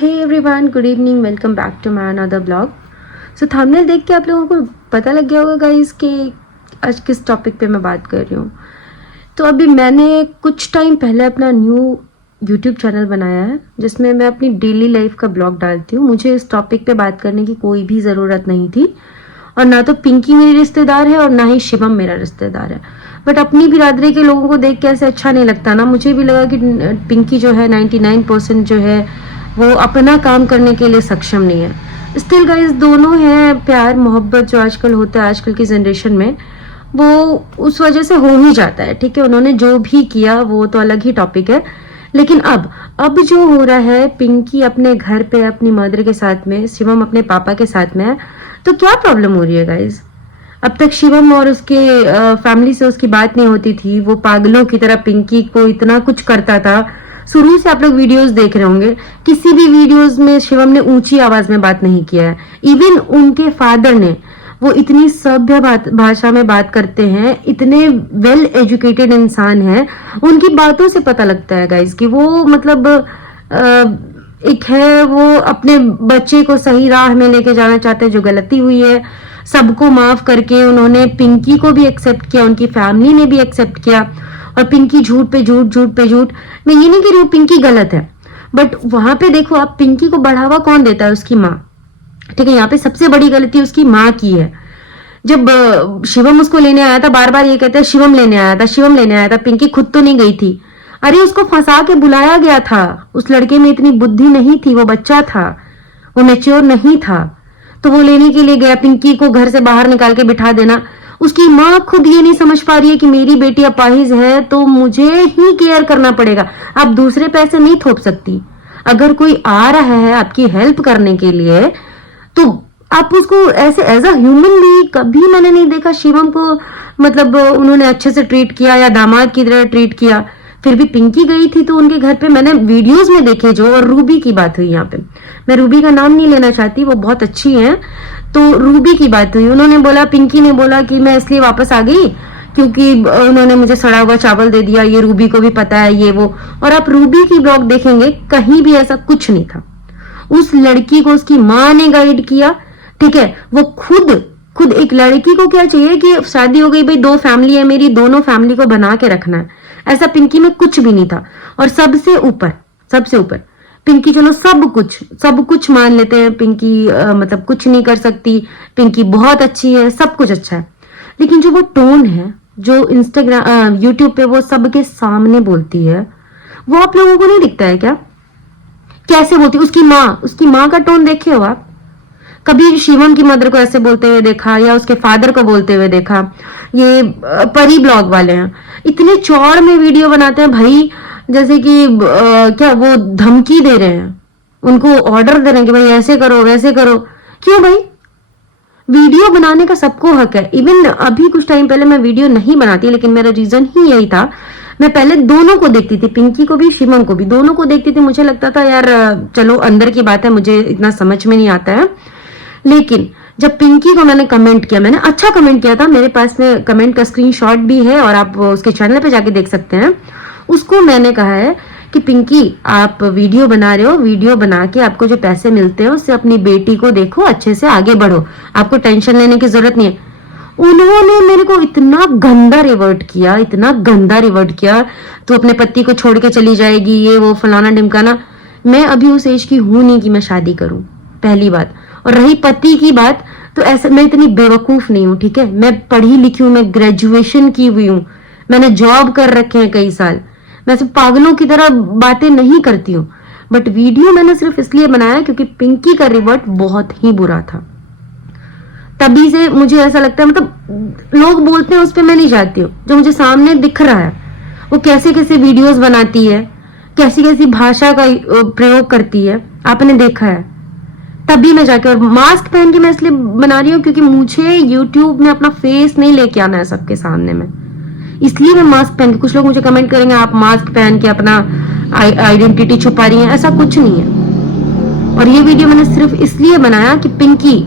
Hey everyone, good evening, welcome back to my another blog. So thumbnail देख के आप लोगों को पता लग गया होगा गाइस कि आज किस टॉपिक पे मैं बात कर रही हूँ। तो अभी मैंने कुछ टाइम पहले अपना न्यू यूट्यूब चैनल बनाया है जिसमें मैं अपनी डेली लाइफ का ब्लॉग डालती हूँ। मुझे इस टॉपिक पे बात करने की कोई भी ज़रूरत नहीं थी और ना तो पिंकी मेरी रिश्तेदार है और ना ही शिवम मेरा रिश्तेदार है। बट अपनी बिरादरी के लोगों को देख के ऐसे अच्छा नहीं लगता ना। मुझे भी लगा कि पिंकी जो है 99% जो है वो अपना काम करने के लिए सक्षम नहीं है। स्टिल गाइस दोनों हैं, प्यार मोहब्बत जो आजकल होता है आजकल की जनरेशन में वो उस वजह से हो ही जाता है। ठीक है, उन्होंने जो भी किया वो तो अलग ही टॉपिक है। लेकिन अब जो हो रहा है, पिंकी अपने घर पे अपनी मदर के साथ में, शिवम अपने पापा के साथ में है, तो क्या प्रॉब्लम हो रही है गाइस? अब तक शिवम और उसके फैमिली से उसकी बात नहीं होती थी। वो पागलों की तरह पिंकी को इतना कुछ करता था। शुरू से आप लोग वीडियोस देख रहे होंगे, किसी भी वीडियोस में शिवम ने ऊंची आवाज में बात नहीं किया है। इवन उनके फादर ने, वो इतनी सभ्य भाषा में बात करते हैं, इतने वेल एजुकेटेड इंसान हैं, उनकी बातों से पता लगता है गाइस कि वो मतलब एक है, वो अपने बच्चे को सही राह में लेके जाना चाहते हैं। जो गलती हुई है सबको माफ करके उन्होंने पिंकी को भी एक्सेप्ट किया, उनकी फैमिली ने भी एक्सेप्ट किया। और पिंकी झूठ पे झूठ, झूठ पे झूठ। मैं ये नहीं कह रही हूँ पिंकी गलत है, बट वहां पे देखो आप, पिंकी को बढ़ावा कौन देता है? उसकी माँ। ठीक है, यहाँ पे सबसे बड़ी गलती उसकी माँ की है। जब शिवम उसको लेने आया था, बार बार ये कहते हैं शिवम लेने आया था, शिवम लेने आया था, पिंकी खुद तो नहीं गई थी। अरे उसको फंसा के बुलाया गया था। उस लड़के में इतनी बुद्धि नहीं थी, वो बच्चा था, वो मैच्योर नहीं था, तो वो लेने के लिए गया। पिंकी को घर से बाहर निकाल के बिठा देना। उसकी माँ खुद ये नहीं समझ पा रही है कि मेरी बेटी अपाहिज है तो मुझे ही केयर करना पड़ेगा। आप दूसरे पैसे नहीं थोप सकती। अगर कोई आ रहा है आपकी हेल्प करने के लिए तो आप उसको ऐसे एज अ ह्यूमन भी, कभी मैंने नहीं देखा शिवम को मतलब उन्होंने अच्छे से ट्रीट किया या दामाद की तरह ट्रीट किया। फिर भी पिंकी गई थी तो उनके घर पे मैंने वीडियोस में देखे जो, और रूबी की बात हुई यहाँ पे, मैं रूबी का नाम नहीं लेना चाहती, वो बहुत अच्छी है, तो रूबी की बात हुई। उन्होंने बोला, पिंकी ने बोला कि मैं इसलिए वापस आ गई क्योंकि उन्होंने मुझे सड़ा हुआ चावल दे दिया, ये रूबी को भी पता है, ये वो। और आप रूबी की ब्लॉग देखेंगे, कहीं भी ऐसा कुछ नहीं था। उस लड़की को उसकी माँ ने गाइड किया। ठीक है, वो खुद एक लड़की को क्या चाहिए कि शादी हो गई भाई, दो फैमिली है मेरी, दोनों फैमिली को बना के रखना है। ऐसा पिंकी में कुछ भी नहीं था। और सबसे ऊपर पिंकी, चलो सब कुछ मान लेते हैं, पिंकी मतलब कुछ नहीं कर सकती, पिंकी बहुत अच्छी है, सब कुछ अच्छा है, लेकिन जो वो टोन है जो इंस्टाग्राम यूट्यूब पे वो सबके सामने बोलती है, वो आप लोगों को नहीं दिखता है क्या? कैसे बोलती? उसकी माँ का टोन देखे हो आप? कभी शिवम की मदर को ऐसे बोलते हुए देखा या उसके फादर को बोलते हुए देखा? ये परी ब्लॉग वाले हैं, इतने चौड़ में वीडियो बनाते हैं भाई, जैसे कि क्या वो धमकी दे रहे हैं, उनको ऑर्डर दे रहे हैं कि भाई ऐसे करो वैसे करो। क्यों भाई? वीडियो बनाने का सबको हक है। इवन अभी कुछ टाइम पहले मैं वीडियो नहीं बनाती, लेकिन मेरा रीजन ही यही था। मैं पहले दोनों को देखती थी, पिंकी को भी शिवम को भी, दोनों को देखती थी। मुझे लगता था यार चलो अंदर की बात है, मुझे इतना समझ में नहीं आता है। लेकिन जब पिंकी को मैंने कमेंट किया, मैंने अच्छा कमेंट किया था, मेरे पास में कमेंट का स्क्रीनशॉट भी है और आप उसके चैनल पे जाके देख सकते हैं। उसको मैंने कहा है कि पिंकी, आप वीडियो बना रहे हो, वीडियो बना के आपको जो पैसे मिलते हैं उससे अपनी बेटी को देखो, अच्छे से आगे बढ़ो, आपको टेंशन लेने की जरूरत नहीं है। उन्होंने मेरे को इतना गंदा रिवर्ट किया, तो अपने पति को छोड़ के चली जाएगी, ये वो फलाना ढिमकाना। मैं अभी उस एज की हूं नहीं कि मैं शादी करूं, पहली बात। और रही पति की बात, तो ऐसे मैं इतनी बेवकूफ नहीं हूं। ठीक है, मैं पढ़ी लिखी हूं, मैं ग्रेजुएशन की हुई हूं, मैंने जॉब कर रखे हैं कई साल, मैं सिर्फ पागलों की तरह बातें नहीं करती हूँ। बट वीडियो मैंने सिर्फ इसलिए बनाया क्योंकि पिंकी का रिवर्ट बहुत ही बुरा था। तभी से मुझे ऐसा लगता है, मतलब लोग बोलते हैं उस पर मैं नहीं जाती हूँ, जो मुझे सामने दिख रहा है वो कैसे कैसे वीडियोस बनाती है, कैसी कैसी भाषा का प्रयोग करती है, आपने देखा है। तभी मैं जाके, और मास्क पहन के मैं इसलिए बना रही हूँ क्योंकि मुझे यूट्यूब में अपना फेस नहीं लेके आना है सबके सामने में, इसलिए मैं मास्क पहन के। कुछ लोग मुझे कमेंट करेंगे आप मास्क पहन के अपना आइडेंटिटी छुपा रही हैं, ऐसा कुछ नहीं है। और ये वीडियो मैंने सिर्फ इसलिए बनाया कि पिंकी,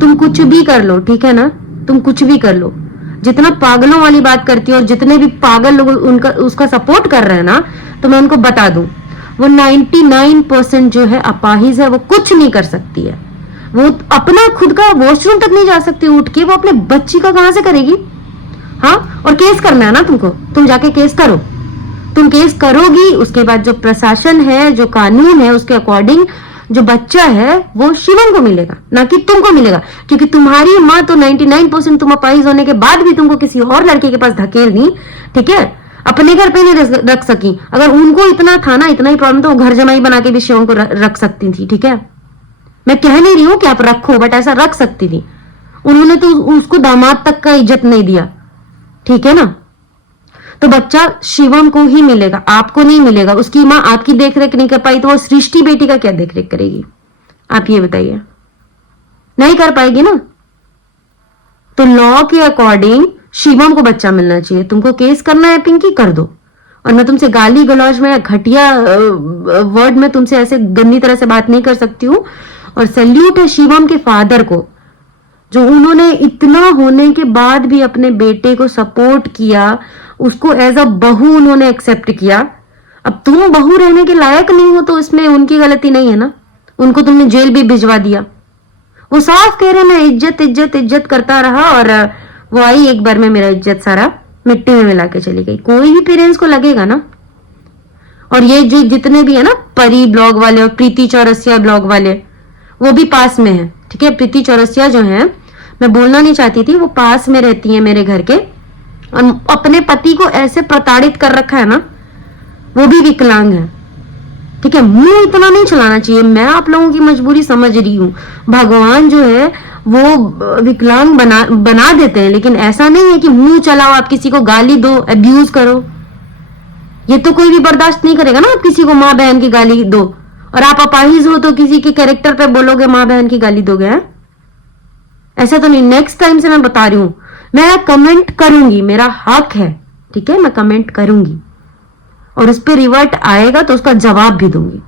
तुम कुछ भी कर लो, ठीक है ना, तुम कुछ भी कर लो, जितना पागलों वाली बात करती हो और जितने भी पागल लोग उनका उसका सपोर्ट कर रहे हैं ना, तो मैं उनको बता दूं, वो 99% जो है अपाहिज है, वो कुछ नहीं कर सकती है। वो अपना खुद का वॉशरूम तक नहीं जा सकती उठ के, वो अपने बच्ची का कहां से करेगी? हाँ, और केस करना है ना तुमको, तुम जाके केस करो। तुम केस करोगी, उसके बाद जो प्रशासन है, जो कानून है, उसके अकॉर्डिंग जो बच्चा है वो शिवम को मिलेगा, ना कि तुमको मिलेगा। क्योंकि तुम्हारी माँ तो 99% तुम अपाहिज होने के बाद भी तुमको किसी और लड़के के पास धकेल दी, ठीक है, अपने घर पे नहीं रख सकी। अगर उनको इतना था ना, इतना ही प्रॉब्लम, तो वो घर जमाई बना के भी शिवम को रख सकती थी, ठीक है। मैं कह नहीं रही हूं कि आप रखो, बट ऐसा रख सकती थी। उन्होंने तो उसको दामाद तक का इज्जत नहीं दिया, ठीक है ना। तो बच्चा शिवम को ही मिलेगा, आपको नहीं मिलेगा। उसकी माँ आपकी देखरेख नहीं कर पाई तो वो सृष्टि बेटी का क्या देखरेख करेगी? आप ये बताइए, नहीं कर पाएगी ना। तो लॉ के अकॉर्डिंग शिवम को बच्चा मिलना चाहिए। तुमको केस करना है पिंकी, कर दो। और मैं तुमसे गाली गलौज में या घटिया वर्ड में तुमसे ऐसे गंदी तरह से बात नहीं कर सकती हूँ। और सैल्यूट है शिवम के फादर को, जो उन्होंने इतना होने के बाद भी अपने बेटे को सपोर्ट किया, उसको एज अ बहू उन्होंने एक्सेप्ट किया। अब तुम बहू रहने के लायक नहीं हो तो इसमें उनकी गलती नहीं है ना। उनको तुमने जेल भी भिजवा दिया। वो साफ कह रहे मैं इज्जत इज्जत इज्जत करता रहा, और वो आई एक बार में मेरा इज्जत सारा मिट्टी में मिला के चली गई। कोई भी पेरेंट्स को लगेगा ना। और ये जो जितने भी है ना परी ब्लॉग वाले और प्रीति चौरसिया ब्लॉग वाले, वो भी पास में है, ठीक है। प्रीति चौरसिया जो है, मैं बोलना नहीं चाहती थी, वो पास में रहती है मेरे घर के, और अपने पति को ऐसे प्रताड़ित कर रखा है ना, वो भी विकलांग है, ठीक है। मुंह इतना नहीं चलाना चाहिए। मैं आप लोगों की मजबूरी समझ रही हूँ। भगवान जो है वो विकलांग बना देते हैं, लेकिन ऐसा नहीं है कि मुंह चलाओ, आप किसी को गाली दो, अब्यूज करो। ये तो कोई भी बर्दाश्त नहीं करेगा ना। आप किसी को माँ बहन की गाली दो, और आप अपाहिज हो तो किसी के कैरेक्टर पे बोलोगे माँ बहन की गाली दोगे, है? ऐसा तो नहीं। नेक्स्ट टाइम से मैं बता रही हूं, मैं कमेंट करूंगी, मेरा हक है, ठीक है। मैं कमेंट करूंगी और उस पर रिवर्ट आएगा तो उसका जवाब भी दूंगी।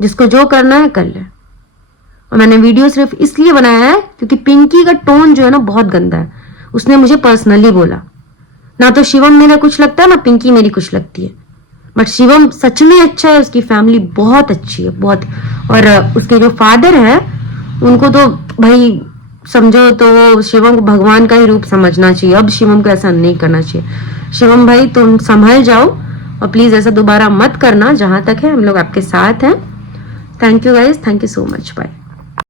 जिसको जो करना है कर ले। और मैंने वीडियो सिर्फ इसलिए बनाया है क्योंकि पिंकी का टोन जो है ना बहुत गंदा है। उसने मुझे पर्सनली बोला, ना तो शिवम मेरा कुछ लगता है, ना पिंकी मेरी कुछ लगती है। बट शिवम सच में अच्छा है, उसकी फैमिली बहुत अच्छी है, बहुत। और उसके जो फादर है उनको तो भाई समझो तो शिवम को भगवान का ही रूप समझना चाहिए। अब शिवम को ऐसा नहीं करना चाहिए। शिवम भाई तुम संभल जाओ और प्लीज ऐसा दोबारा मत करना। जहां तक है हम लोग आपके साथ हैं। Thank you guys, thank you so much, bye.